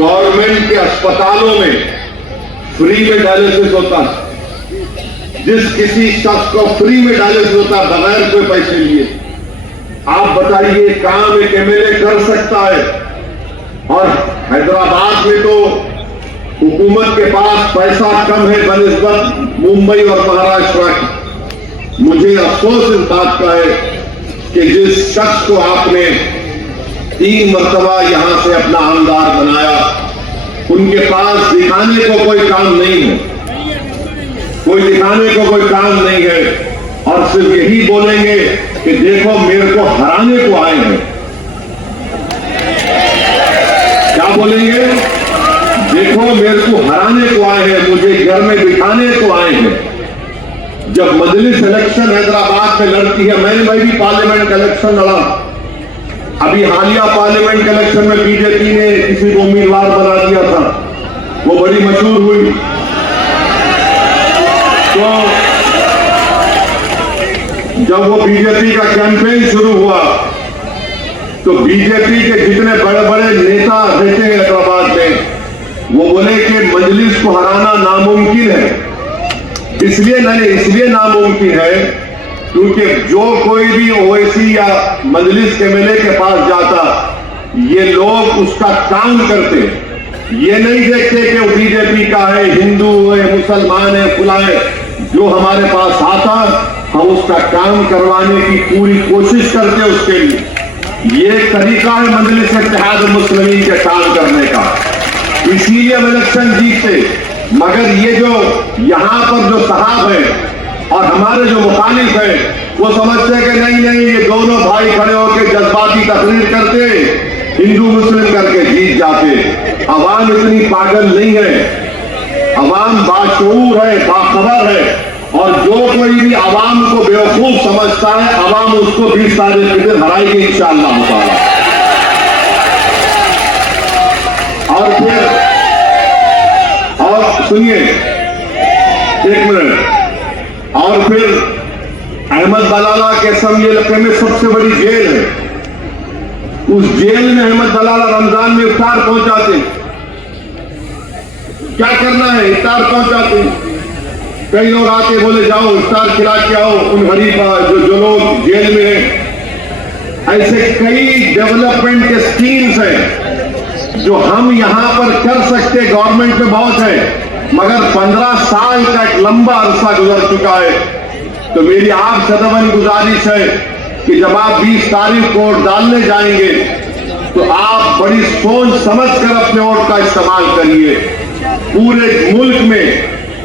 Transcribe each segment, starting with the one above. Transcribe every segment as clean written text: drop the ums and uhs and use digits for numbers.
Government के अस्पतालों में फ्री में डायलिसिस होता है। जिस किसी शख्स को फ्री में डायलिसिस होता है बगैर कोई पैसे लिए, आप बताइए काम एक एमएलए कर सकता है? और हैदराबाद में तो हुकूमत के पास पैसा कम है बनिस्बत मुंबई और महाराष्ट्र की। मुझे अफसोस इस बात का है कि जिस शख्स को आपने 3 मरतबा यहां से अपना आमदार बनाया, उनके पास दिखाने को कोई काम नहीं है, कोई दिखाने को कोई काम नहीं है, और सिर्फ यही बोलेंगे कि देखो मेरे को हराने को आए हैं। क्या बोलेंगे? देखो मेरे को हराने को आए हैं, मुझे घर में बिठाने को आए हैं। जब मजलिस इलेक्शन हैदराबाद में लड़ती है, मैं भी पार्लियामेंट इलेक्शन लड़ा। अभी हालिया पार्लियामेंट इलेक्शन में बीजेपी ने किसी को उम्मीदवार बना दिया था, वो बड़ी मशहूर हुई। तो जब वो बीजेपी का कैंपेन शुरू हुआ तो बीजेपी के जितने बड़े बड़े नेता रहते हैं हैदराबाद में, वो बोले कि मजलिस को हराना नामुमकिन है। इसलिए नामुमकिन है क्योंकि जो कोई भी ओवैसी या मजलिस के एमएलए के पास जाता, ये लोग उसका काम करते, ये नहीं देखते कि वो बीजेपी का है, हिंदू है, मुसलमान है, फुला है। जो हमारे पास आता हम उसका काम करवाने की पूरी कोशिश करते उसके लिए। ये तरीका है मजलिस इत्तेहाद मुस्लिमीन के काम करने का, इसीलिए हम इलेक्शन जीतते। मगर ये जो यहां पर जो साहब है और हमारे जो मुखालिफ है, वो समझते हैं कि नहीं ये दोनों भाई खड़े होकर जज्बाती तकरीर करते, हिंदू मुस्लिम करके जीत जाते। अवाम इतनी पागल नहीं है, अवाम बाशऊर है, बाखबर है, और जो कोई भी अवाम को बेवकूफ समझता है, अवाम उसको 20 तारीख के दिन हराएगी इंशाअल्लाह ताला। और सुनिए 1 मिनट, और फिर अहमद दलाला के समझे इलाके में सबसे बड़ी जेल है, उस जेल में अहमद दलाला रमजान में इफ्तार पहुंचाते। क्या करना है? इफ्तार पहुंचाते। कई लोग आते बोले जाओ इफ्तार खिला के आओ उन गरीब जो लोग जेल में हैं। ऐसे कई डेवलपमेंट के स्कीम्स हैं जो हम यहां पर कर सकते, गवर्नमेंट में बहुत है, मगर 15 साल का एक लंबा अरसा गुजर चुका है। तो मेरी आप सदवन गुजारिश है कि जब आप 20 तारीख को वोट डालने जाएंगे तो आप बड़ी सोच समझ कर अपने वोट का इस्तेमाल करिए। पूरे मुल्क में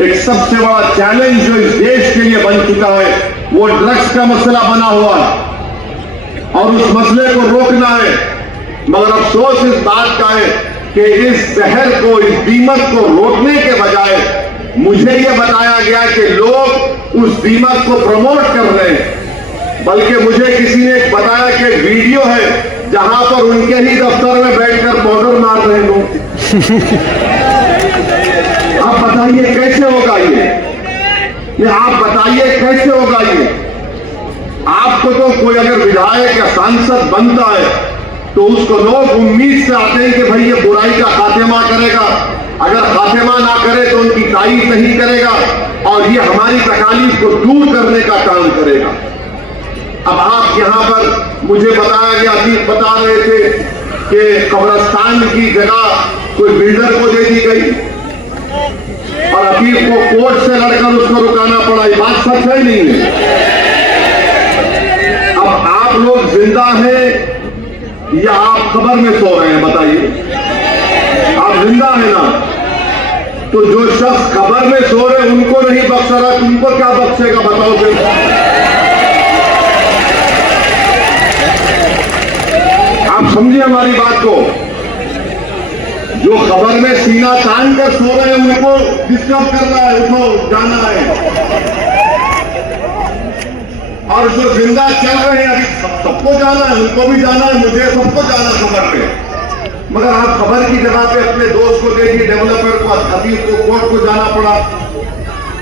एक सबसे बड़ा चैलेंज जो इस देश के लिए बन चुका है वो ड्रग्स का मसला बना हुआ है और उस मसले को रोकना है। मगर अफसोस इस बात का है कि इस जहर को, इस दीमक को रोकने के बजाय मुझे ये बताया गया कि लोग उस दीमक को प्रमोट कर रहे हैं। बल्कि मुझे किसी ने बताया कि वीडियो है जहां पर उनके ही दफ्तर में बैठकर पाउडर मार रहे लोग। आप बताइए कैसे होगा ये? आप बताइए कैसे होगा ये? आपको तो कोई अगर विधायक या सांसद बनता है तो उसको लोग उम्मीद से आते हैं कि भाई ये बुराई का खात्मा करेगा, अगर खात्मा ना करे तो उनकी तारीफ नहीं करेगा और ये हमारी तकालीफ को दूर करने का काम करेगा। अब आप यहां पर मुझे बताया गया, अभी बता रहे थे कि कब्रिस्तान की जगह कोई बिल्डर को दे दी गई और अभी को कोर्ट से लड़कर उसको रुकाना पड़ा। ये बात सच है नहीं है? अब आप लोग जिंदा हैं या आप खबर में सो रहे हैं? बताइए। आप जिंदा है ना? तो जो शख्स खबर में सो रहे उनको नहीं बख्श रहा, तुमको क्या बख्शेगा? बताओ फिर। आप समझिए हमारी बात को। जो खबर में सीना तान कर सो रहे हैं उनको डिस्टर्ब कर रहा है, उठो जाना है। और जो जिंदा चल रहे हैं अभी सबको जाना है, उनको भी जाना है, मुझे सबको जाना खबर पे। मगर आप खबर की जगह पे अपने दोस्त को देखिए, डेवलपर को, खतीब को, कोर्ट को जाना पड़ा।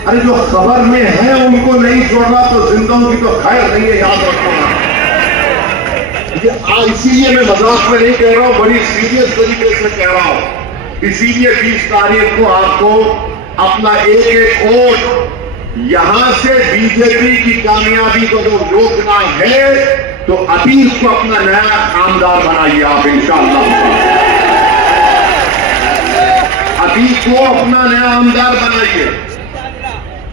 अरे जो खबर में है उनको नहीं छोड़ना तो जिंदों की तो खैर नहीं है, याद रखना। इसीलिए मैं मजाक में नहीं कह रहा हूं, बड़ी सीरियस तरीके से कह रहा हूं इसीलिए 20 तारीख को आपको अपना एक एक वोट यहां से बीजेपी की कामयाबी को जो रोकना है, तो अभी इसको अपना नया आमदार बनाइए आप इंशाअल्लाह। अभी को अपना नया आमदार बनाइए।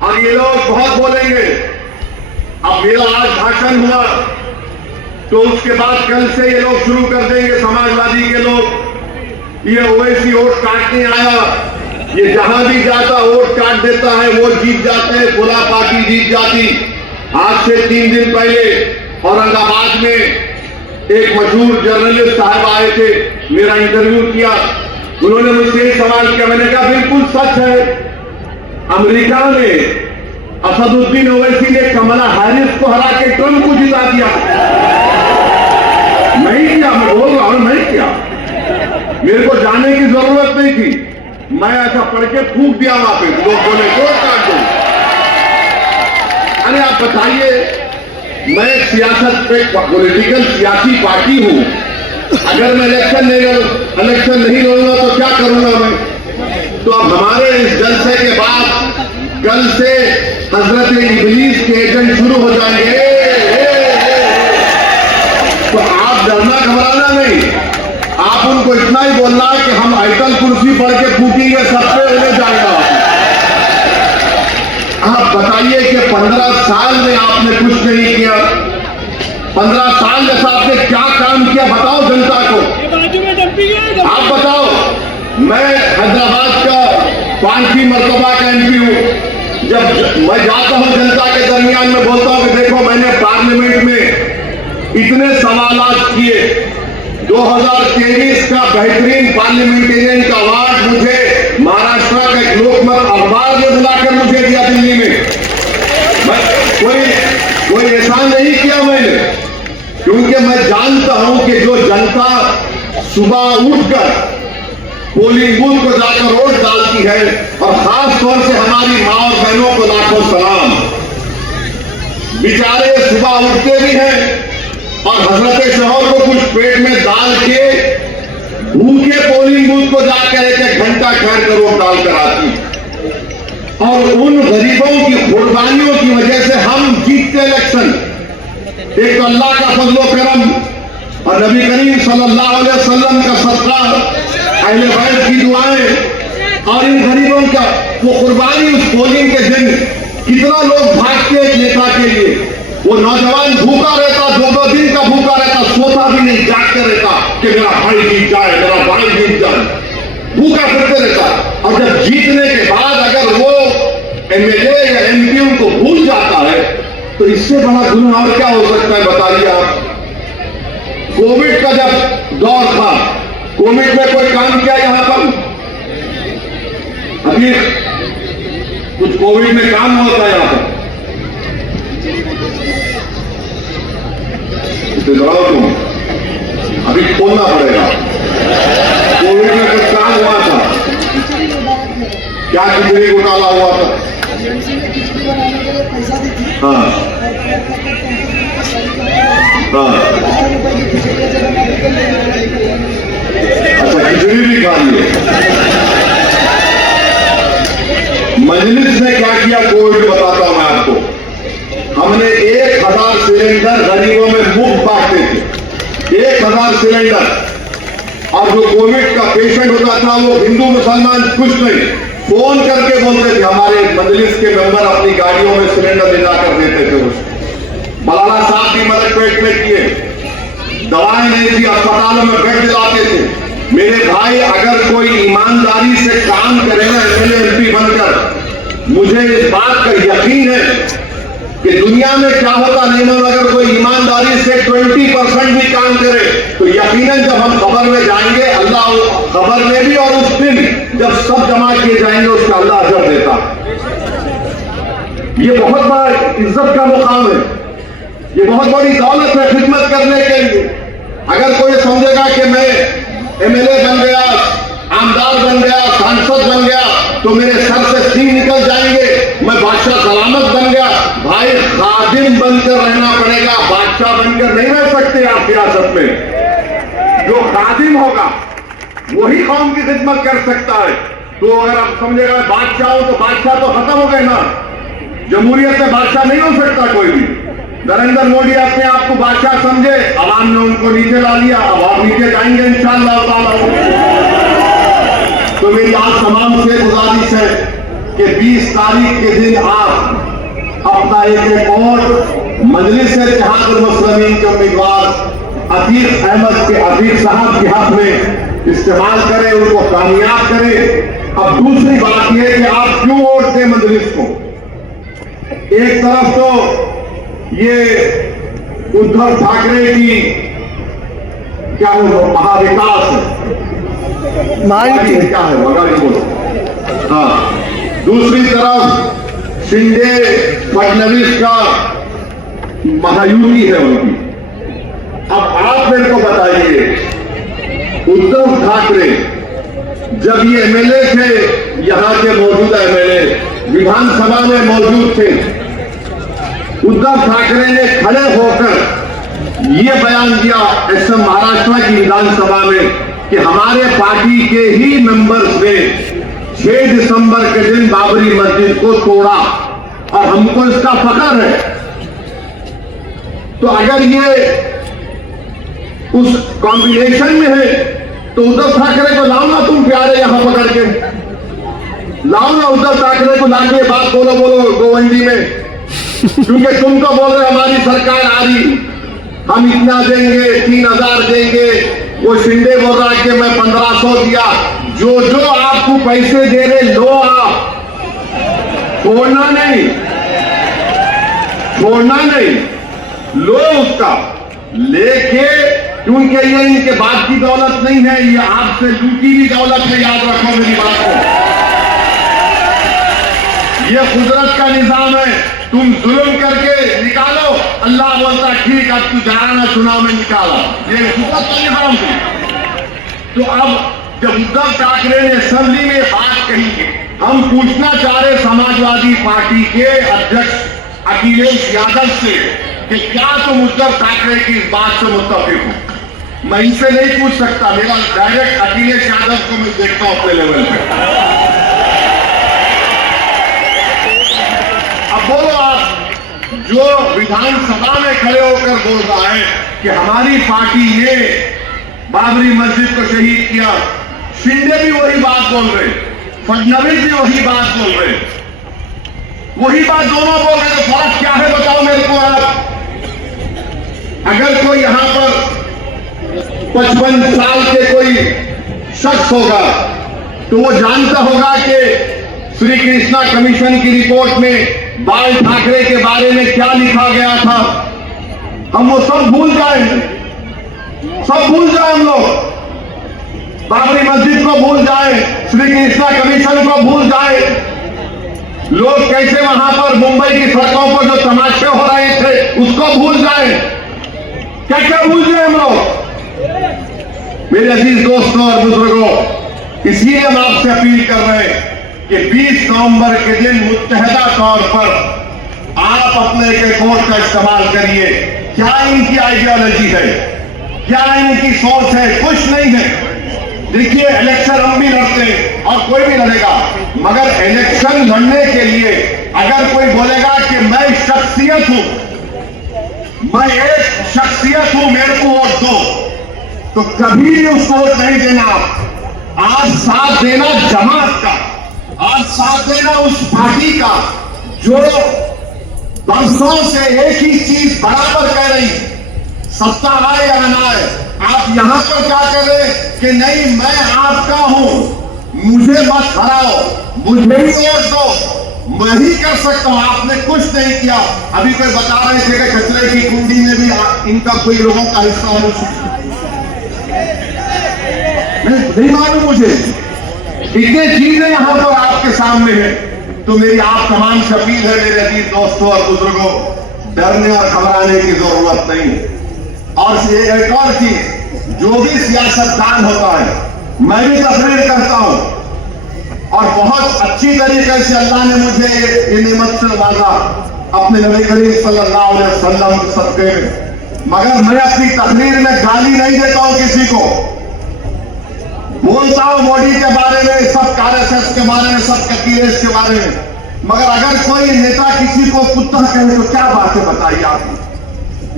और ये लोग बहुत बोलेंगे। अब मेरा आज भाषण हुआ तो उसके बाद कल से ये लोग शुरू कर देंगे, समाजवादी के लोग, ये ओवैसी वोट काटने आया, ये जहां भी जाता वोट काट देता है, वो जीत जाते हैं, फुला पार्टी जीत जाती। आज से 3 दिन पहले औरंगाबाद में एक मशहूर जर्नलिस्ट साहब आए थे, मेरा इंटरव्यू किया। उन्होंने मुझसे सवाल किया, मैंने कहा बिल्कुल सच है, अमेरिका में असदुद्दीन ओवैसी ने कमला हैरिस को हरा के ट्रंप को जिता दिया। नहीं किया, मैं बोल रहा हूं, नहीं किया, मेरे को जाने की जरूरत नहीं थी, मैं ऐसा पढ़ के फूंक दिया वहां पे। लोग बोले वोट काट दो। अरे आप बताइए, मैं सियासत पे पॉलिटिकल सियासी पार्टी हूं, अगर मैं इलेक्शन नहीं लड़ूंगा तो क्या करूंगा मैं? तो अब हमारे इस जलसे के बाद कल से हजरत इब्लीस के एजेंट शुरू हो जाएंगे। तो आप डरना घबराना नहीं, आप उनको इतना ही बोलना है कि हम आयतल कुर्सी पढ़ के फूकेंगे, सबसे उन्हें जाएगा। आप बताइए कि 15 साल में आपने कुछ नहीं किया, 15 साल जैसा आपने क्या काम किया बताओ जनता को, आप बताओ। मैं हैदराबाद का 5वीं मर्तबा का एमपी हूं। जब मैं जाता हूं जनता के दरमियान में बोलता हूं कि देखो मैंने पार्लियामेंट में इतने सवालात किए, 2023 का बेहतरीन पार्लियामेंटेरियन का अवार्ड मुझे महाराष्ट्र का एक लोकमत अखबार ने बुलाकर मुझे दिया दिल्ली में। कोई एहसान नहीं किया मैंने, क्योंकि मैं जानता हूं कि जो जनता सुबह उठकर पोलिंग बूथ को जाकर वोट डालती है, और खास तौर से हमारी मां और बहनों को लाखों सलाम, बेचारे सुबह उठते भी हैं और हजरत शौहर को कुछ पेट में डाल के भूखे पोलिंग बूथ को जाकर 1-1 घंटा ठहर कर वोट डालकर आती। और उन गरीबों की कुर्बानियों की वजह से हम जीतते इलेक्शन। एक तो अल्लाह का फजलो करम और नबी करीम सल्लल्लाहु अलैहि वसल्लम का सदका, अहले बैत की दुआएं, और इन गरीबों का वो कुर्बानी। उस पोलिंग के दिन कितना लोग भागते एक नेता के लिए, वो नौजवान भूखा रहता, 2-2 दिन का भूखा रहता, सोता भी नहीं, जागते रहता कि मेरा भाई जीत जाए, मेरा भाई जीत जाए, भूखा फिरते रहता। और जब जीतने के बाद अगर वो एमएलए या एमपी को भूल जाता है, तो इससे बड़ा गुनाह और क्या हो सकता है बताइए आप। कोविड का जब दौर था, कोविड में कोई काम किया यहां पर? अभी कुछ कोविड में काम हुआ था यहां पर? डराओ तुम, अभी खोलना पड़ेगा। कोविड में कुछ काम हुआ था, क्या खिचड़ी घोटाला हुआ था? हाँ हाँ, अच्छा खिचड़ी भी खा लिए। मजलिस ने क्या किया कोविड, बताता हूं मैं आपको। हमने 1000 सिलेंडर गरीबों में मुफ्त बांटते थे, 1000 सिलेंडर। और जो कोविड का पेशेंट होता था, वो हिंदू मुसलमान कुछ नहीं, फोन करके बोलते थे, हमारे मजलिस के मेंबर अपनी गाड़ियों में सिलेंडर ले जाकर देते थे उसको। मौलाना साहब भी मदद पेट में किए, दवाएं नहीं थी, अस्पतालों में बेड दिलाते थे। मेरे भाई, अगर कोई ईमानदारी से काम करे ना एमएलए एमपी बनकर, मुझे इस बात का यकीन है कि दुनिया में क्या होता नहीं मालूम, अगर कोई ईमानदारी से 20% भी काम करे तो यकीनन जब हम कब्र में जाएंगे, अल्लाह कब्र में भी और उस दिन जब सब जमा किए जाएंगे उसका अल्लाह अजर देता। ये बहुत बड़ा इज्जत का मुकाम है, ये बहुत बड़ी दौलत है खिदमत करने के लिए। अगर कोई समझेगा कि मैं एमएलए बन गया, आमदार बन गया, सांसद बन गया, तो मेरे सर से सींग निकल जाएंगे, मैं बादशाह सलामत बन गया। भाई, खादिम बनकर रहना पड़ेगा, बादशाह बनकर नहीं रह सकते आप सियासत में। जो खादिम होगा, वही कौम की खिदमत कर सकता है। तो अगर आप समझेगा बादशाह हो तो बादशाह तो खत्म हो गए ना, जमहूरियत में बादशाह नहीं हो सकता कोई भी। नरेंद्र मोदी अपने आप को बादशाह समझे, आवाम ने उनको नीचे ला लिया, अब आप नीचे जाएंगे इंशाअल्लाह ताला। तो मेरी आप तमाम से गुजारिश है कि 20 तारीख के दिन आप अपना एक और मजलिस इत्तेहादुल मुस्लिमीन के उम्मीदवार अतीक अहमद के अतीक साहब के हक में इस्तेमाल करें, उनको कामयाब करें। अब दूसरी बात यह कि आप क्यों वोट दें मजलिस को। एक तरफ तो ये उद्धव ठाकरे की क्या है महाविकास है, क्या है मगाड़ी बोलो, हाँ। दूसरी तरफ शिंदे फडणवीस का महायुति है उनकी। अब आप मेरे को बताइए, उद्धव ठाकरे जब ये एमएलए थे, यहां के मौजूदा एमएलए विधानसभा में मौजूद थे, उद्धव ठाकरे ने खड़े होकर ये बयान दिया एसएम महाराष्ट्र की विधानसभा में कि हमारे पार्टी के ही मेंबर्स ने 6 दिसंबर के दिन बाबरी मस्जिद को तोड़ा और हमको इसका फख्र है। तो अगर ये उस कॉम्बिनेशन में है तो उद्धव ठाकरे को लाओ ना तुम प्यारे यहां पकड़ के, लाओ ना उद्धव ठाकरे को लाके बात बोलो गोवंडी में, क्योंकि तुम तो बोल रहे हमारी सरकार आ रही, हम इतना देंगे, 3000 देंगे। वो शिंदे बोल रहा है कि मैं 1500 दिया। जो जो आपको पैसे दे रहे लो, आप छोड़ना नहीं लो उसका लेके, क्योंकि ये इनके बाप की दौलत नहीं है, ये आपसे लूटी हुई दौलत है। याद रखो मेरी बात को, ये कुदरत का निजाम है। तुम जुल्म करके निकालो, अल्लाह बोलता ठीक अब तू जाना चुनाव में निकाला, ये कुदरत का निजाम है। तो अब जब उद्धव ठाकरे ने असेंबली में बात कही, हम पूछना चाह रहे समाजवादी पार्टी के अध्यक्ष अखिलेश यादव से कि क्या तुम उद्धव ठाकरे की इस बात से मुत्तफिक हो। मैं इनसे नहीं पूछ सकता, मेरा डायरेक्ट अखिलेश यादव को मैं देखता हूं अपने लेवल पे। अब बोलो आप, जो विधानसभा में खड़े होकर बोल रहा है कि हमारी पार्टी ने बाबरी मस्जिद को शहीद किया, शिंदे भी वही बात बोल रहे, फडणवीस भी वही बात बोल रहे, वही बात दोनों बोल रहे, तो फर्क क्या है बताओ मेरे को आप। अगर कोई यहां पर 55 साल के कोई शख्स होगा तो वो जानता होगा कि श्री कृष्णा कमीशन की रिपोर्ट में बाल ठाकरे के बारे में क्या लिखा गया था। हम वो सब भूल जाए हम लोग, बाबरी मस्जिद को भूल जाए, श्री कृष्णा कमीशन को भूल जाए, लोग कैसे वहां पर मुंबई की सड़कों पर जो तमाशे हो रहे थे उसको भूल जाए। क्या क्या भूल जाए हम लोग। मेरे अजीज दोस्तों और बुजुर्गों, इसलिए हम आपसे अपील कर रहे हैं कि 20 नवंबर के दिन मुत्तहदा तौर पर आप अपने एक वोट का इस्तेमाल करिए। क्या इनकी आइडियोलॉजी है, क्या इनकी सोच है, कुछ नहीं है। देखिए इलेक्शन हम भी लड़ते हैं और कोई भी लड़ेगा, मगर इलेक्शन लड़ने के लिए अगर कोई बोलेगा कि मैं शख्सियत हूं, मैं एक शख्सियत हूं, मेरे को वोट दो, तो कभी भी उसको वोट नहीं देना। आज साथ देना जमात का, आज साथ देना उस पार्टी का जो बरसों से एक ही चीज बराबर कह रही, सत्ता आए या ना आए। आप यहां पर क्या कर रहे कि नहीं मैं आपका हूं, मुझे मत हराओ, मुझे ही वोट दो, मैं ही कर सकता हूं। आपने कुछ नहीं किया। अभी कोई बता रहे थे कि कचरे की कुंडी में भी इनका कोई लोगों का हिस्सा हो, नहीं मालूम मुझे। इतने चीजें यहां पर आपके सामने है। तो मेरी आप तमाम से अपील है मेरे अजीज दोस्तों और बुजुर्गों, डरने और घबराने की जरूरत नहीं। और एक और चीज, जो भी सियासतदान होता है, मैं भी तकरीर करता हूं और बहुत अच्छी तरीके से अल्लाह ने मुझे ये नेमत से नवाजा अपने नबी करीम सल्लल्लाहु अलैहि वसल्लम के सदके में। मगर मैं अपनी तकरीर में गाली नहीं देता हूं किसी को, बोलता हूं मोदी के बारे में, सब आरएसएस के बारे में, सब अखिलेश के बारे में, मगर अगर कोई नेता किसी को कुत्ता कहे तो क्या बातें बताइए आप।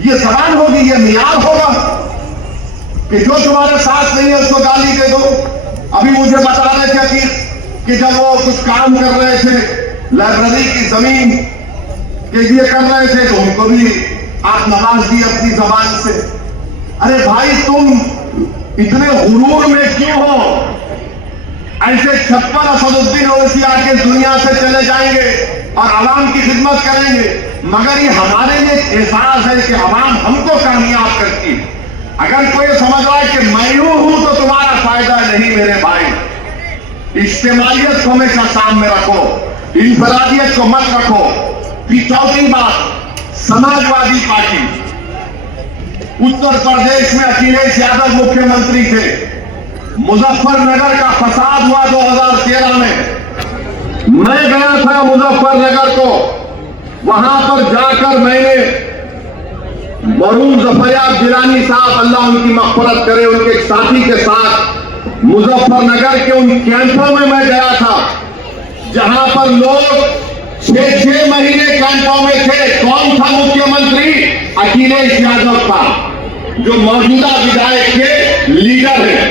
ये जबान होगी, ये मियार होगा कि जो तुम्हारे साथ नहीं है उसको गाली दे दो। अभी मुझे बता रहे थे कि जब वो कुछ काम कर रहे थे लाइब्रेरी की जमीन के लिए कर रहे थे तो उनको भी आप नवाज दी अपनी जबान से। अरे भाई तुम इतने गुरूर में क्यों हो? ऐसे 56 असदुद्दीन ओवैसी आके दुनिया से चले जाएंगे और आवाम की खिदमत करेंगे, मगर ये हमारे लिए एहसास है कि आवाम हमको कामयाब करती है। अगर कोई समझ रहा है कि मैं हूं तो तुम्हारा फायदा नहीं मेरे भाई। इज्तिमाइयत को हमेशा सामने रखो, इंफरादियत को मत रखो। फिर चौथी बात, समाजवादी पार्टी। उत्तर प्रदेश में अखिलेश यादव मुख्यमंत्री थे। मुजफ्फरनगर का फसाद हुआ 2013 में। मैं गया था मुजफ्फरनगर को, वहां पर जाकर मैंने मरहूम ज़फ़रयाब जिलानी साहब, अल्लाह उनकी मग़फ़िरत करे, उनके एक साथी के साथ मुजफ्फरनगर के उन कैंपों में मैं गया था जहां पर लोग 6-6 महीने कैंपों में थे। कौन था मुख्यमंत्री? अखिलेश यादव था, जो मौजूदा विधायक के लीडर हैं।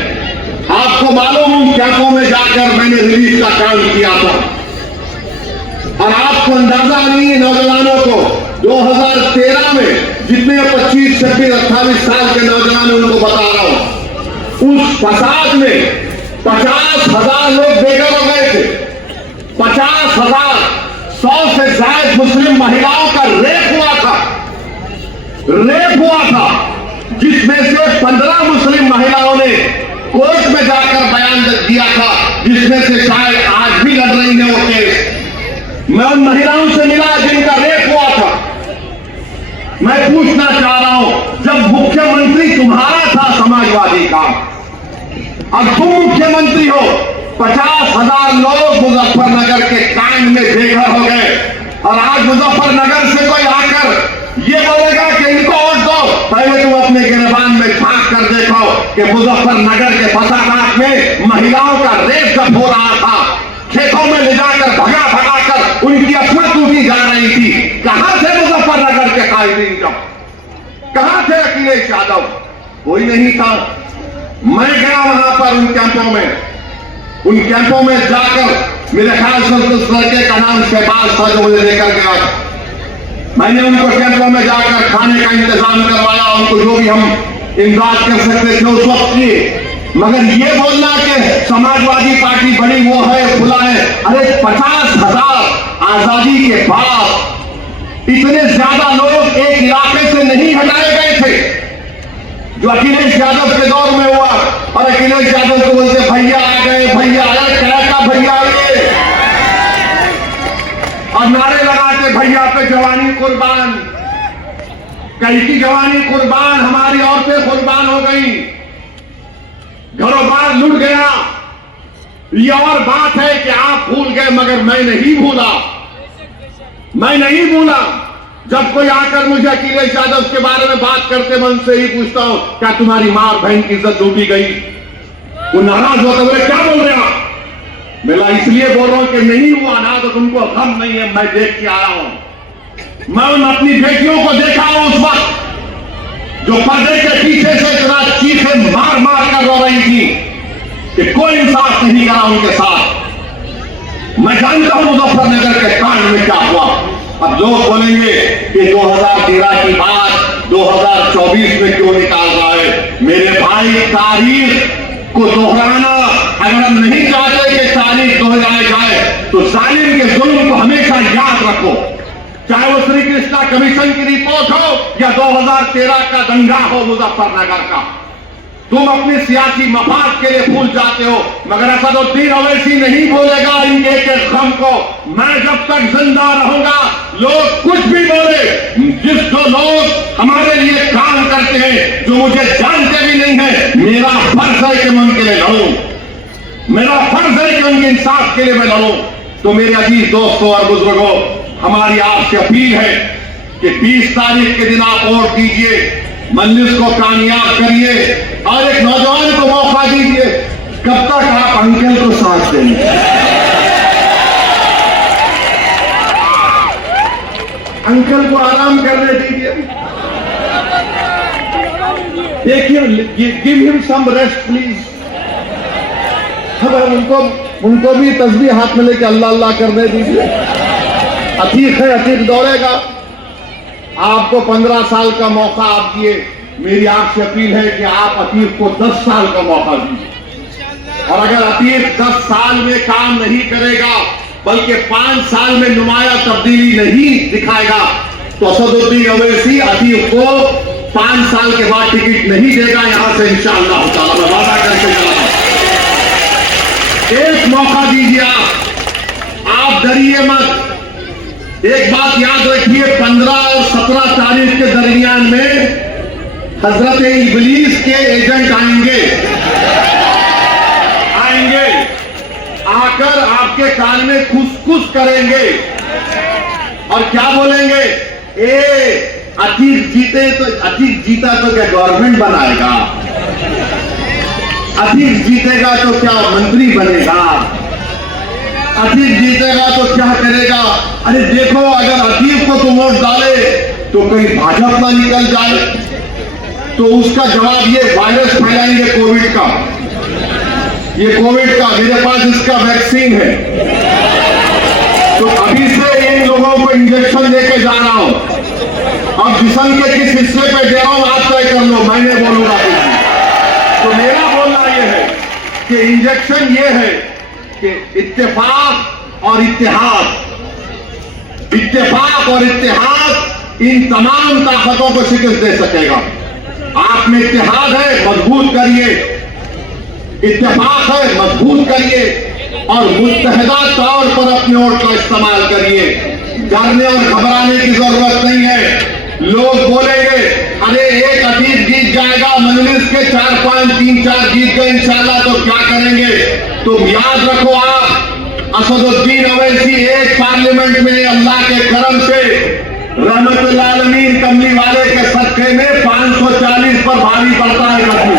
आपको मालूम, उन कैंपों में जाकर मैंने रिलीफ का काम किया था। और आपको अंदाजा नहीं है नौजवानों को, 2013 में जितने 25, 26, 28 साल के नौजवान उनको बता रहा हूं, उस फसाद में 50,000 लोग बेघर हो गए थे। 50,000, 100 से ज्यादा मुस्लिम महिलाओं का रेप हुआ था, जिसमें से 15 मुस्लिम महिलाओं ने कोर्ट में जाकर बयान दिया था, जिसमें से शायद आज भी लड़ रही है वो केस। मैं उन महिलाओं से मिला जिनका रेप हुआ था। मैं पूछना चाह रहा हूं, जब मुख्यमंत्री तुम्हारा था समाजवादी का, अब तुम मुख्यमंत्री हो, 50,000 लोग मुजफ्फरनगर के कांड में बेघर हो गए, और आज मुजफ्फरनगर से कोई आकर ये बोलेगा कि इनको वोट दो, पहले तुम अपने गिरबान में झांक कर देखो कि मुजफ्फरनगर के फसादात में महिलाओं का रेप जब हो रहा था, खेतों में ले जाकर भगा कर उनकी असमत टूटी जा रही थी, कहां थे मुजफ्फरनगर के कायदीन? जब कहां थे अखिलेश यादव? कोई नहीं था। मैं गया वहां पर उन कैंपों में जाकर, मेरे ख्याल से उस लड़के का नाम शहबाज था जो मुझे लेकर गया। मैंने उनको कैंपों में जाकर खाने का इंतजाम करवाया, उनको जो भी हम इमदाद कर सकते थे उस वक्त किए। मगर ये बोलना कि समाजवादी पार्टी बड़ी वो है, खुला है, अरे 50,000 आजादी के बाद इतने ज्यादा लोग एक इलाके से नहीं हटाए गए थे जो अखिलेश यादव के दौर में हुआ। और अखिलेश यादव को बोलते भैया आ गए, भैया आया, क्या का भैया आए, और नारे लगाते भैया पे जवानी कुर्बान, कहीं की जवानी कुर्बान, हमारी औरतें कुर्बान हो गई, घरों बार लुट गया। ये और बात है कि आप भूल गए, मगर मैं नहीं भूला। जब कोई आकर मुझे अखिलेश यादव के बारे में बात करते, मैं उनसे ही पूछता हूं, क्या तुम्हारी मां और बहन की इज्जत लूटी गई? वो नाराज होते हुए क्या बोल रहे आप? मैं इसलिए बोल रहा हूं कि नहीं हुआ ना, तो तुमको गम नहीं है। मैं देख के आया हूं, मैं उन अपनी बेटियों को देखा हूं उस वक्त जो पर्दे के पीछे से इतना चीखें मार कर रो रही थी कि कोई इंसाफ नहीं करा उनके साथ। मैं जानता हूं मुजफ्फरनगर के कांड में क्या हुआ। अब लोग बोलेंगे कि 2013 की बात 2024 में क्यों निकाल रहा है? मेरे भाई, तारीख को दोहराना, अगर हम नहीं चाहते कि तारीख दोहराई जाए तो जालिम के जुल्म को हमेशा याद रखो, चाहे वो श्री कृष्णा कमीशन की रिपोर्ट हो या 2013 का दंगा हो मुजफ्फरनगर का। तुम अपने सियासी मफाद के लिए भूल जाते हो, मगर असदुद्दीन ओवैसी नहीं भूलेगा इनके एक गम को। मैं जब तक जिंदा रहूंगा, लोग कुछ भी बोले, जो लोग हमारे लिए काम करते हैं, जो मुझे जानते भी नहीं है, मेरा फर्ज है कि मैं उनके लिए लड़ूं, मेरा फर्ज है कि उनके इंसाफ के लिए मैं लड़ूं। तो मेरे अजीज दोस्तों और बुजुर्गों, हमारी आपसे अपील है कि 20 तारीख के दिन आप वोट दीजिए, मजलिस को कामयाब करिए और एक नौजवान को मौका दीजिए। कब तक आप अंकल को साथ देंगे? अंकल को आराम करने दीजिए, देखिए, give him some rest please. उनको भी तस्बीह हाथ में लेके अल्लाह अल्लाह करने दीजिए। अतीक है, अतीक दौड़ेगा। आपको 15 साल का मौका आप दिए, मेरी आपसे अपील है कि आप अतीक को 10 साल का मौका दीजिए। और अगर अतीक 10 साल में काम नहीं करेगा, बल्कि 5 साल में नुमाया तब्दीली नहीं दिखाएगा, तो असदुद्दीन अवैसी अतीक को 5 साल के बाद टिकट नहीं देगा यहां से, इंशाअल्लाह ताला। मैं वादा करके जा रहा हूं, एक मौका दीजिए आप डरिए मत। एक बात याद रखिए, 15 और 17 तारीख के दरमियान में हजरत इब्लीस के एजेंट आएंगे, आकर आपके कान में खुस करेंगे और क्या बोलेंगे? अतीक जीता तो क्या गवर्नमेंट बनाएगा? अतीक जीतेगा तो क्या मंत्री बनेगा? अतीक जीतेगा तो क्या करेगा? अरे देखो, अगर अतीक को तो वोट डाले तो कहीं भाजपा निकल जाए, तो उसका जवाब ये वायरस फैलाएंगे कोविड का, ये कोविड का, मेरे पास इसका वैक्सीन है। तो अभी से इन लोगों को इंजेक्शन लेके जा रहा हूं। अब जिस्म के किस हिस्से पे दे रहा हूं आप तय कर लो, मैंने बोलूंगा। तो मेरा बोलना यह है कि इंजेक्शन ये है कि इत्तेफाक और इत्तेहाद इन तमाम ताकतों को शिकस्त दे सकेगा। आप में इत्तेहाद है, मजबूत करिए, इत्तेफाक है, मजबूत करिए, और मुत्तहिदा तौर पर अपने वोट का इस्तेमाल करिए। डरने और घबराने की जरूरत नहीं है। लोग बोलेंगे अरे एक अतीक जीत जाएगा, मजलिस के 4-5, 3-4 जीत गए इंशाल्लाह, तो क्या करेंगे? तो याद रखो, आप असदुद्दीन अवैसी एक पार्लियामेंट में अल्लाह के करम से रहमतुल आलमीन कमली वाले के सदके में 540 पर भारी पड़ता है कभी।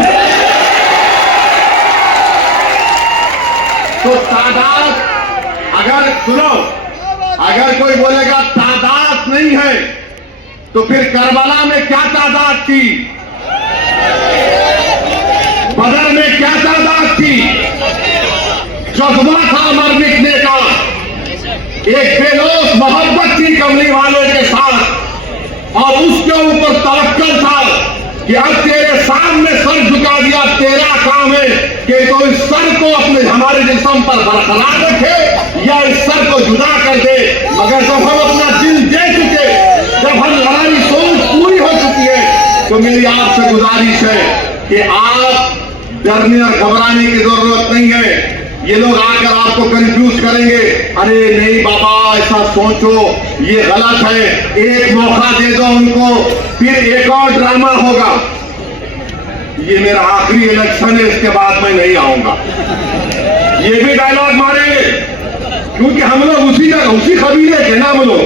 तो तादाद, अगर सुनो, अगर कोई बोलेगा तादाद नहीं है, तो फिर करबला में क्या तादाद थी? बदर में क्या तादाद थी? जज्बा था मर मिटने का, एक बेलोस मोहब्बत थी कमली वाले के साथ, और उसके ऊपर तवक्कल था कि अब तेरे सामने सर झुका दिया, तेरा काम है कि तो इस सर को अपने हमारे जिस्म पर बरकरार रखे या इस सर को जुदा कर दे। मगर जब हम अपना दिल दे चुके, जब हमारी सोच पूरी हो चुकी है, तो मेरी आपसे गुजारिश है कि आप डरने और घबराने की जरूरत नहीं है। ये लोग आकर आपको कंफ्यूज करेंगे, अरे नहीं बाबा ऐसा सोचो, ये गलत है, एक मौका दे दो उनको, फिर एक और ड्रामा होगा। ये मेरा आखिरी इलेक्शन है, इसके बाद मैं नहीं आऊंगा। ये भी डायलॉग मारेंगे, क्योंकि हम लोग उसी कबीले के ना, हम लोग,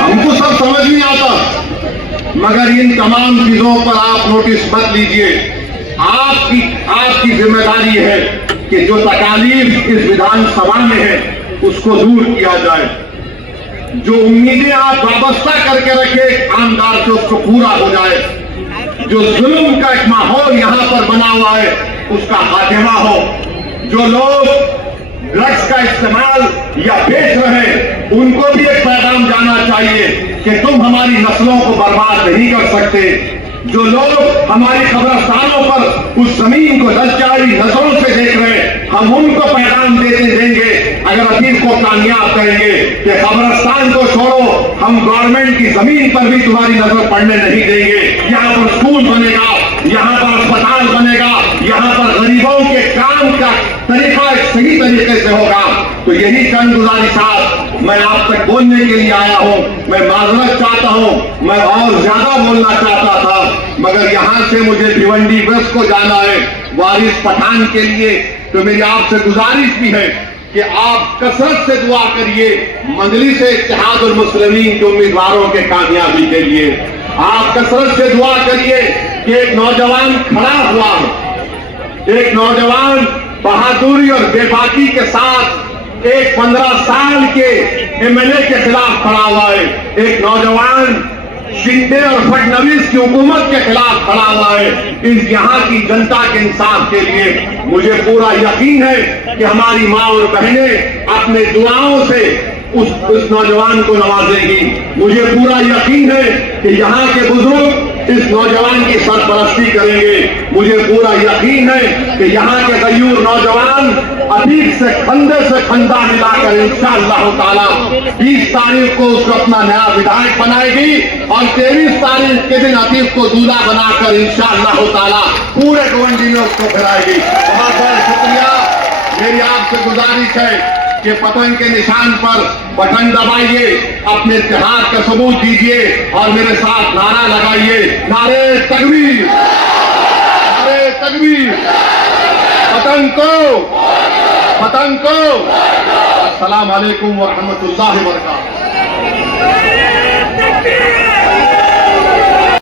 हमको सब समझ नहीं आता। मगर इन तमाम चीजों पर आप नोटिस मत लीजिए। आपकी जिम्मेदारी है कि जो तकालीफ इस विधानसभा में है उसको दूर किया जाए। जो उम्मीदें आप वाबस्ता करके रखे आमदार से, उसको पूरा हो जाए। जो जुल्म का एक माहौल यहां पर बना हुआ है उसका खात्मा हो। जो लोग ड्रग्स का इस्तेमाल या बेच रहे हैं उनको भी एक पैगाम जाना चाहिए कि तुम हमारी नस्लों को बर्बाद नहीं कर सकते। जो लोग हमारी कब्रिस्तानों पर उस जमीन को ललचाई नजरों से देख रहे हैं, हम उनको पैगाम देंगे, अगर अतीक को कामयाब करेंगे कि कब्रिस्तान को छोड़ो, हम गवर्नमेंट की जमीन पर भी तुम्हारी नजर पड़ने नहीं देंगे। यहाँ पर स्कूल बनेगा, यहाँ पर अस्पताल बनेगा, यहाँ पर गरीबों के काम का तरीका एक सही तरीके से होगा। तो यही चंद गुजारिशात मैं आप तक बोलने के लिए आया हूं। मैं माजरत चाहता हूं, मैं और ज्यादा बोलना चाहता था, मगर यहां से मुझे भिवंडी वेस्ट को जाना है वारिस पठान के लिए। तो मेरी आपसे गुजारिश भी है कि आप कसरत से दुआ करिए मजलिस इत्तेहादुल मुस्लिमीन के उम्मीदवारों के कामयाबी के लिए। आप कसरत से दुआ करिए कि एक नौजवान खड़ा हुआ है, एक नौजवान बहादुरी और बेबाकी के साथ एक 15 साल के एमएलए के खिलाफ खड़ा हुआ है। एक नौजवान शिंदे और फडणवीस की हुकूमत के खिलाफ खड़ा हुआ है। इस यहाँ की जनता के इंसाफ के लिए मुझे पूरा यकीन है कि हमारी माँ और बहनें अपने दुआओं से उस नौजवान को नवाजेगी। मुझे पूरा यकीन है कि यहाँ के बुजुर्ग इस नौजवान की सरपरस्ती करेंगे। मुझे पूरा यकीन है कि यहाँ के गयूर नौजवान अतीत से खंडे से खंडा मिलाकर इंशाअल्लाह ताला 20 तारीख को उसको अपना नया विधायक बनाएगी और 23 तारीख के दिन अतीत को दूल्हा बनाकर इंशाअल्लाह ताला पूरे गवंडी में उसको फिराएगी। बहुत बहुत शुक्रिया। मेरी आपसे गुजारिश है कि पतंग के निशान पर बटन दबाइए, अपने इत्तेहाद का सबूत दीजिए और मेरे साथ नारा लगाइए, नारे तकबीर, नारे तकबीर, पतंग को, पतंग को। अस्सलाम वालेकुम व रहमतुल्लाहि व बरकातहू।